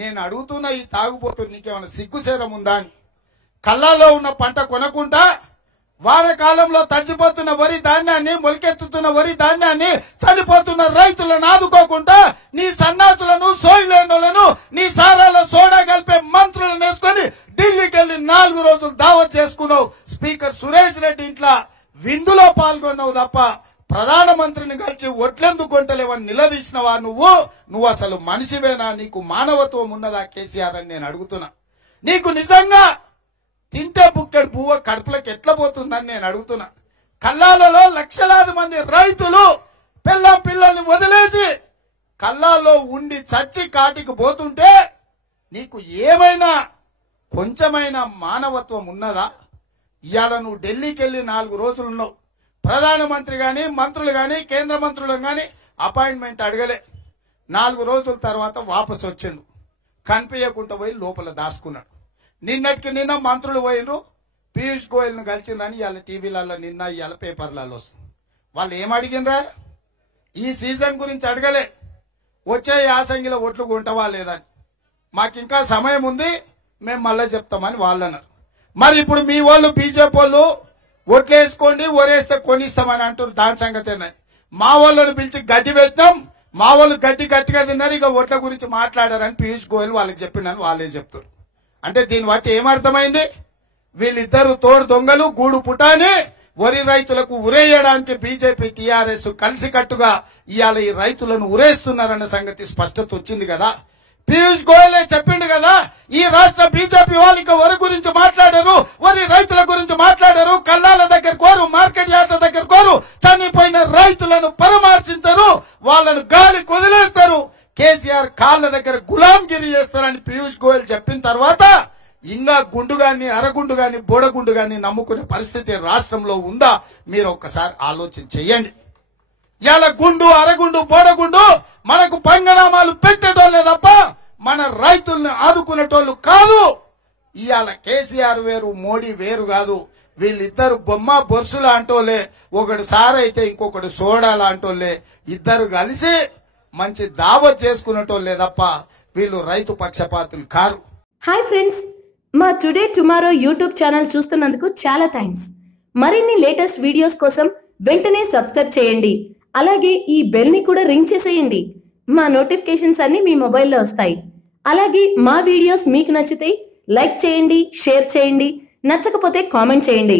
నేను అడుగుతున్న ఈ తాగుబోతు నీకేమైనా సిగ్గుసేరం ఉందా అని. కళ్ళాల్లో ఉన్న పంట కొనకుండా వానకాలంలో తడిచిపోతున్న వరి ధాన్యాన్ని, మొలకెత్తుతున్న వరి ధాన్యాన్ని, చనిపోతున్న రైతులను ఆదుకోకుండా నీ సన్నాసులను, సోయిలేనులను, నీ సారాల సోడా కలిపే మంత్రులను వేసుకొని ఢిల్లీకి వెళ్లి 4 రోజులు దావత్ చేసుకున్నావు. స్పీకర్ సురేష్ రెడ్డి ఇంట్లో విందులో పాల్గొన్నావు తప్ప ప్రధానమంత్రిని కలిసి ఒట్లెందుకు కొంటలేవని నిలదీసినవా? నువ్వు అసలు మనిషివేనా? నీకు మానవత్వం ఉన్నదా కేసీఆర్ అని నేను అడుగుతున్నా. నీకు నిజంగా తింటే బుక్కెడు పువ్వ కడుపులకు ఎట్లా పోతుందని నేను అడుగుతున్నా. కల్లాలలో లక్షలాది మంది రైతులు పిల్లల్ని వదిలేసి కల్లాల్లో ఉండి చచ్చి కాటికి పోతుంటే నీకు ఏమైనా కొంచెమైనా మానవత్వం ఉన్నదా? ఇవాళ నువ్వు ఢిల్లీకి వెళ్లి 4 రోజులు ఉన్నావు. ప్రధానమంత్రి గాని, మంత్రులు గాని, కేంద్ర మంత్రులు గాని అపాయింట్మెంట్ అడగలే. 4 రోజుల తర్వాత వాపసు వచ్చిండు. కనిపించకుండా పోయి లోపల దాచుకున్నాడు. నిన్నటికి నిన్న మంత్రులు పోయినరు, పీయూష్ గోయల్ ను కలిసిందని ఇవాళ టీవీలలో, నిన్న ఇవాళ పేపర్లలో వస్తుంది. వాళ్ళు ఏం అడిగినరా? ఈ సీజన్ గురించి అడగలే. వచ్చే యాసంగిలో ఒట్లు కొంటవా లేదని. మాకింకా సమయం ఉంది, మేము మళ్ళీ చెప్తామని వాళ్ళు అన్నారు. మరి ఇప్పుడు మీ వాళ్ళు బీజేపీ వాళ్ళు ఓట్లేసుకోండి, ఓరేస్తే కొనిస్తామని అంటారు. దాని సంగతి మా వాళ్ళని పిలిచి గడ్డి పెట్టినాం, మా వాళ్ళు గట్టిగా తిన్నారు, ఇక ఓట్ల గురించి మాట్లాడారని పీయూష్ గోయల్ వాళ్ళకి చెప్పిండని వాళ్ళే చెప్తారు. అంటే దీని బట్టి ఏమర్థమైంది? వీళ్ళిద్దరు తోడు దొంగలు, గూడు పుటాని వరి రైతులకు ఉరేయడానికి బీజేపీ, టీఆర్ఎస్ కలిసి కట్టుగా ఇవాళ ఈ రైతులను ఉరేస్తున్నారన్న సంగతి స్పష్టత వచ్చింది కదా. పీయూష్ గోయలే చెప్పిండు కదా, ఈ రాష్ట్ర బీజేపీ వాళ్ళు ఇక వరి గురించి మాట్లాడారు, వరి రైతుల గురించి మాట్లాడారు, కల్లాల దగ్గర కోరు, మార్కెట్ యార్డ్ల దగ్గర కోరు, చనిపోయిన రైతులను పరామర్శించరు, వాళ్ళను గాలి కొదిలేస్తారు, కేసీఆర్ కాళ్ళ దగ్గర గులాంగిరి చేస్తారని పీయూష్ గోయల్ చెప్పిన తర్వాత ఇంకా గుండుగాన్ని, అరగుండుగాన్ని, బోడగుండుగాన్ని నమ్ముకునే పరిస్థితి రాష్ట్రంలో ఉందా? మీరు ఒక్కసారి ఆలోచన చెయ్యండి. ఇలా గుండు, అరగుండు, బోడగుండు మనకు పంగనామాలు పెట్టేటోళ్లే తప్ప మన రైతుల్ని ఆదుకునేటోళ్లు కాదు. ఇవాళ కేసీఆర్ వేరు, మోడీ వేరు కాదు. వీళ్ళిద్దరు బొమ్మ బొరుసులా అంటోలే, ఒకడు సారైతే ఇంకొకడు సోడాలా అంటోలే, ఇద్దరు కలిసి మంచి దావత్ చేసుకునేటోళ్లే తప్ప వీళ్ళు రైతు పక్షపాతులు కారు. హాయ్ ఫ్రెండ్స్, మా టుడే టుమారో యూట్యూబ్ ఛానల్ చూస్తున్నందుకు చాలా థ్యాంక్స్. మరిన్ని లేటెస్ట్ వీడియోస్ కోసం వెంటనే సబ్స్క్రైబ్ చేయండి. అలాగే ఈ బెల్ ని కూడా రింగ్ చేసేయండి. మా నోటిఫికేషన్స్ అన్ని మీ మొబైల్లో వస్తాయి. అలాగే మా వీడియోస్ మీకు నచ్చితే లైక్ చేయండి, షేర్ చేయండి, నచ్చకపోతే కామెంట్ చేయండి.